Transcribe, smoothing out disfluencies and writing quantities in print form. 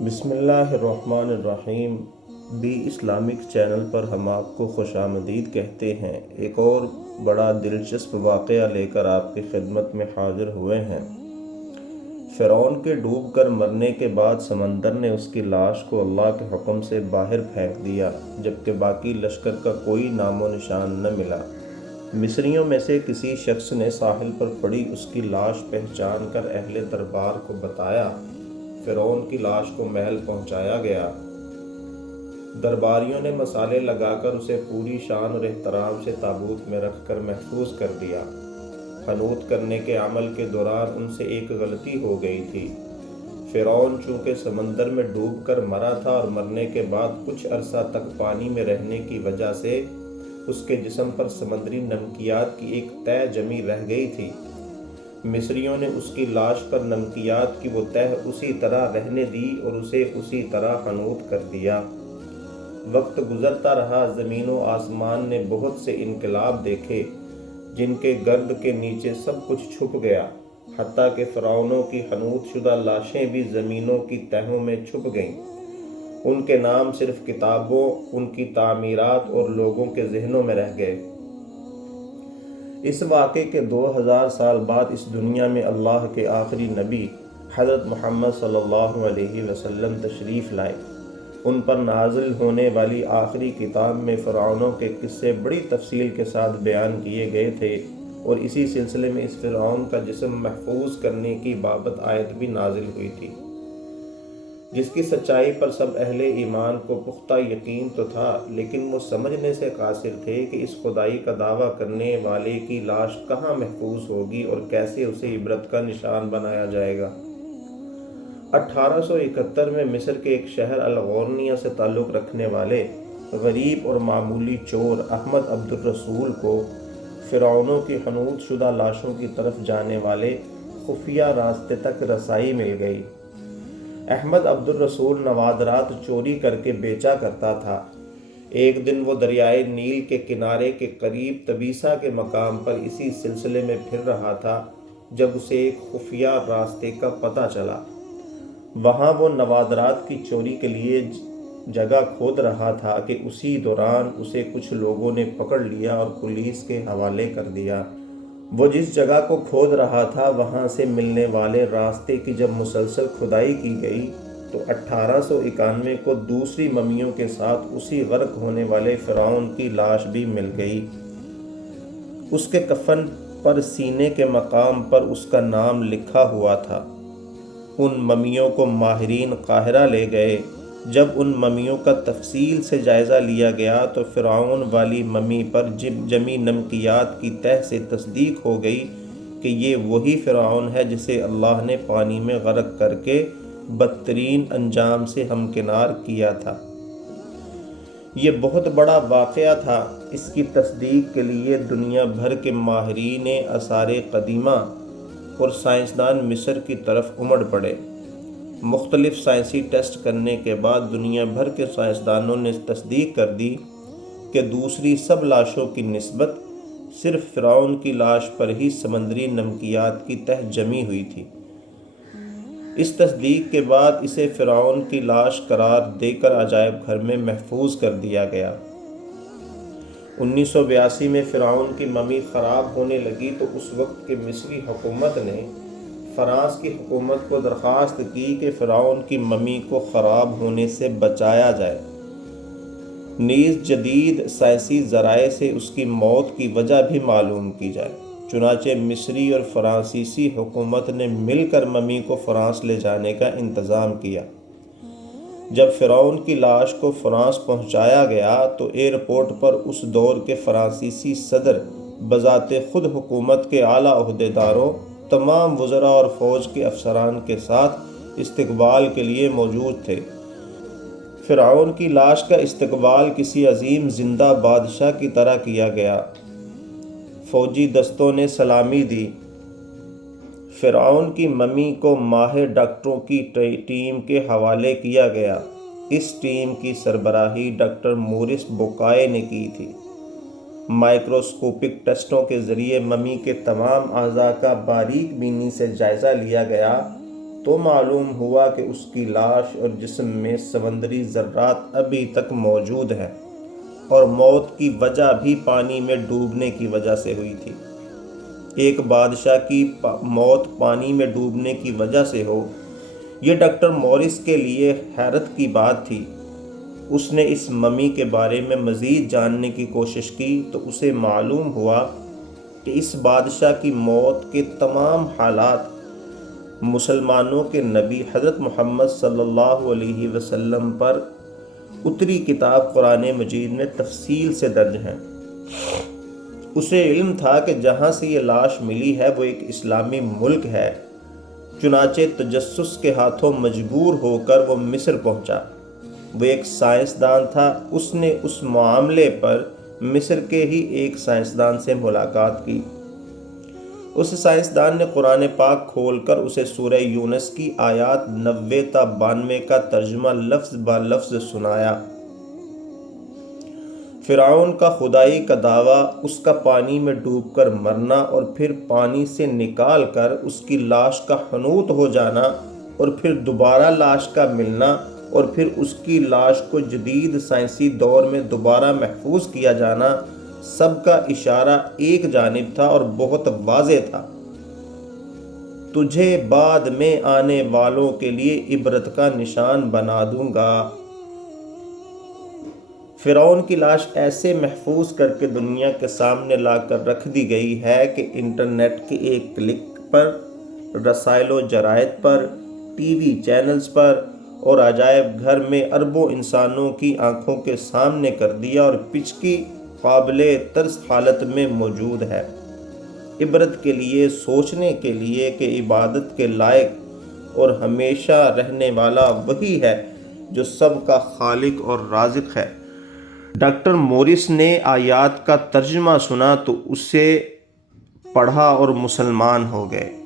بسم اللہ الرحمن الرحیم۔ بی اسلامک چینل پر ہم آپ کو خوش آمدید کہتے ہیں۔ ایک اور بڑا دلچسپ واقعہ لے کر آپ کی خدمت میں حاضر ہوئے ہیں۔ فرعون کے ڈوب کر مرنے کے بعد سمندر نے اس کی لاش کو اللہ کے حکم سے باہر پھینک دیا، جبکہ باقی لشکر کا کوئی نام و نشان نہ ملا۔ مصریوں میں سے کسی شخص نے ساحل پر پڑی اس کی لاش پہچان کر اہل دربار کو بتایا۔ فرعون کی لاش کو محل پہنچایا گیا۔ درباریوں نے مصالے لگا کر اسے پوری شان اور احترام سے تابوت میں رکھ کر محفوظ کر دیا۔ حنوط کرنے کے عمل کے دوران ان سے ایک غلطی ہو گئی تھی۔ فرعون چونکہ سمندر میں ڈوب کر مرا تھا اور مرنے کے بعد کچھ عرصہ تک پانی میں رہنے کی وجہ سے اس کے جسم پر سمندری نمکیات کی ایک تہ جمی رہ گئی تھی۔ مصریوں نے اس کی لاش پر نمکیات کی وہ تہ اسی طرح رہنے دی اور اسے اسی طرح حنوط کر دیا۔ وقت گزرتا رہا، زمین و آسمان نے بہت سے انقلاب دیکھے جن کے گرد کے نیچے سب کچھ چھپ گیا، حتیٰ کہ فرعونوں کی حنوط شدہ لاشیں بھی زمینوں کی تہوں میں چھپ گئیں۔ ان کے نام صرف کتابوں، ان کی تعمیرات اور لوگوں کے ذہنوں میں رہ گئے۔ اس واقعے کے 2000 سال بعد اس دنیا میں اللہ کے آخری نبی حضرت محمد صلی اللہ علیہ وسلم تشریف لائے۔ ان پر نازل ہونے والی آخری کتاب میں فرعونوں کے قصے بڑی تفصیل کے ساتھ بیان کیے گئے تھے، اور اسی سلسلے میں اس فرعون کا جسم محفوظ کرنے کی بابت آیت بھی نازل ہوئی تھی، جس کی سچائی پر سب اہل ایمان کو پختہ یقین تو تھا، لیکن وہ سمجھنے سے قاصر تھے کہ اس خدائی کا دعویٰ کرنے والے کی لاش کہاں محفوظ ہوگی اور کیسے اسے عبرت کا نشان بنایا جائے گا۔ 1871 میں مصر کے ایک شہر الغورنیہ سے تعلق رکھنے والے غریب اور معمولی چور احمد عبد الرسول کو فرعونوں کی حنوط شدہ لاشوں کی طرف جانے والے خفیہ راستے تک رسائی مل گئی۔ احمد عبد الرسول نوادرات چوری کر کے بیچا کرتا تھا۔ ایک دن وہ دریائے نیل کے کنارے کے قریب تبیسا کے مقام پر اسی سلسلے میں پھر رہا تھا جب اسے ایک خفیہ راستے کا پتہ چلا۔ وہاں وہ نوادرات کی چوری کے لیے جگہ کھود رہا تھا کہ اسی دوران اسے کچھ لوگوں نے پکڑ لیا اور پولیس کے حوالے کر دیا۔ وہ جس جگہ کو کھود رہا تھا وہاں سے ملنے والے راستے کی جب مسلسل کھدائی کی گئی تو 1891 کو دوسری ممیوں کے ساتھ اسی غرق ہونے والے فرعون کی لاش بھی مل گئی۔ اس کے کفن پر سینے کے مقام پر اس کا نام لکھا ہوا تھا۔ ان ممیوں کو ماہرین قاہرہ لے گئے۔ جب ان ممیوں کا تفصیل سے جائزہ لیا گیا تو فرعون والی ممی پر جمی نمکیات کی تہ سے تصدیق ہو گئی کہ یہ وہی فرعون ہے جسے اللہ نے پانی میں غرق کر کے بدترین انجام سے ہمکنار کیا تھا۔ یہ بہت بڑا واقعہ تھا۔ اس کی تصدیق کے لیے دنیا بھر کے ماہرین آثار قدیمہ اور سائنسدان مصر کی طرف امڑ پڑے۔ مختلف سائنسی ٹیسٹ کرنے کے بعد دنیا بھر کے سائنسدانوں نے تصدیق کر دی کہ دوسری سب لاشوں کی نسبت صرف فرعون کی لاش پر ہی سمندری نمکیات کی تہ جمی ہوئی تھی۔ اس تصدیق کے بعد اسے فرعون کی لاش قرار دے کر عجائب گھر میں محفوظ کر دیا گیا۔ 1982 میں فرعون کی ممی خراب ہونے لگی تو اس وقت کی مصری حکومت نے فرانس کی حکومت کو درخواست کی کہ فرعون کی ممی کو خراب ہونے سے بچایا جائے، نیز جدید سائنسی ذرائع سے اس کی موت کی وجہ بھی معلوم کی جائے۔ چنانچہ مصری اور فرانسیسی حکومت نے مل کر ممی کو فرانس لے جانے کا انتظام کیا۔ جب فرعون کی لاش کو فرانس پہنچایا گیا تو ایئرپورٹ پر اس دور کے فرانسیسی صدر بذات خود حکومت کے اعلیٰ عہدیداروں، تمام وزراء اور فوج کے افسران کے ساتھ استقبال کے لیے موجود تھے۔ فرعون کی لاش کا استقبال کسی عظیم زندہ بادشاہ کی طرح کیا گیا۔ فوجی دستوں نے سلامی دی۔ فرعون کی ممی کو ماہر ڈاکٹروں کی ٹیم کے حوالے کیا گیا۔ اس ٹیم کی سربراہی ڈاکٹر مورس بوکائے نے کی تھی۔ مائکروسکوپک ٹیسٹوں کے ذریعے ممی کے تمام اعضاء کا باریک بینی سے جائزہ لیا گیا تو معلوم ہوا کہ اس کی لاش اور جسم میں سمندری ذرات ابھی تک موجود ہیں اور موت کی وجہ بھی پانی میں ڈوبنے کی وجہ سے ہوئی تھی۔ ایک بادشاہ کی موت پانی میں ڈوبنے کی وجہ سے ہو، یہ ڈاکٹر موریس کے لیے حیرت کی بات تھی۔ اس نے اس ممی کے بارے میں مزید جاننے کی کوشش کی تو اسے معلوم ہوا کہ اس بادشاہ کی موت کے تمام حالات مسلمانوں کے نبی حضرت محمد صلی اللہ علیہ وسلم پر اتری کتاب قرآن مجید میں تفصیل سے درج ہیں۔ اسے علم تھا کہ جہاں سے یہ لاش ملی ہے وہ ایک اسلامی ملک ہے، چنانچہ تجسس کے ہاتھوں مجبور ہو کر وہ مصر پہنچا۔ وہ ایک سائنسدان تھا، اس نے اس معاملے پر مصر کے ہی ایک سائنسدان سے ملاقات کی۔ اس سائنسدان نے قرآن پاک کھول کر اسے سورہ یونس کی آیات 90 تا 92 کا ترجمہ لفظ با لفظ سنایا۔ فرعون کا خدائی کا دعویٰ، اس کا پانی میں ڈوب کر مرنا اور پھر پانی سے نکال کر اس کی لاش کا حنوط ہو جانا اور پھر دوبارہ لاش کا ملنا اور پھر اس کی لاش کو جدید سائنسی دور میں دوبارہ محفوظ کیا جانا، سب کا اشارہ ایک جانب تھا اور بہت واضح تھا۔ تجھے بعد میں آنے والوں کے لیے عبرت کا نشان بنا دوں گا۔ فرعون کی لاش ایسے محفوظ کر کے دنیا کے سامنے لا کر رکھ دی گئی ہے کہ انٹرنیٹ کے ایک کلک پر، رسائل و جرائد پر، ٹی وی چینلز پر اور عجائب گھر میں اربوں انسانوں کی آنکھوں کے سامنے کر دیا اور پچکی قابل ترس حالت میں موجود ہے۔ عبرت کے لیے، سوچنے کے لیے کہ عبادت کے لائق اور ہمیشہ رہنے والا وہی ہے جو سب کا خالق اور رازق ہے۔ ڈاکٹر موریس نے آیات کا ترجمہ سنا تو اسے پڑھا اور مسلمان ہو گئے۔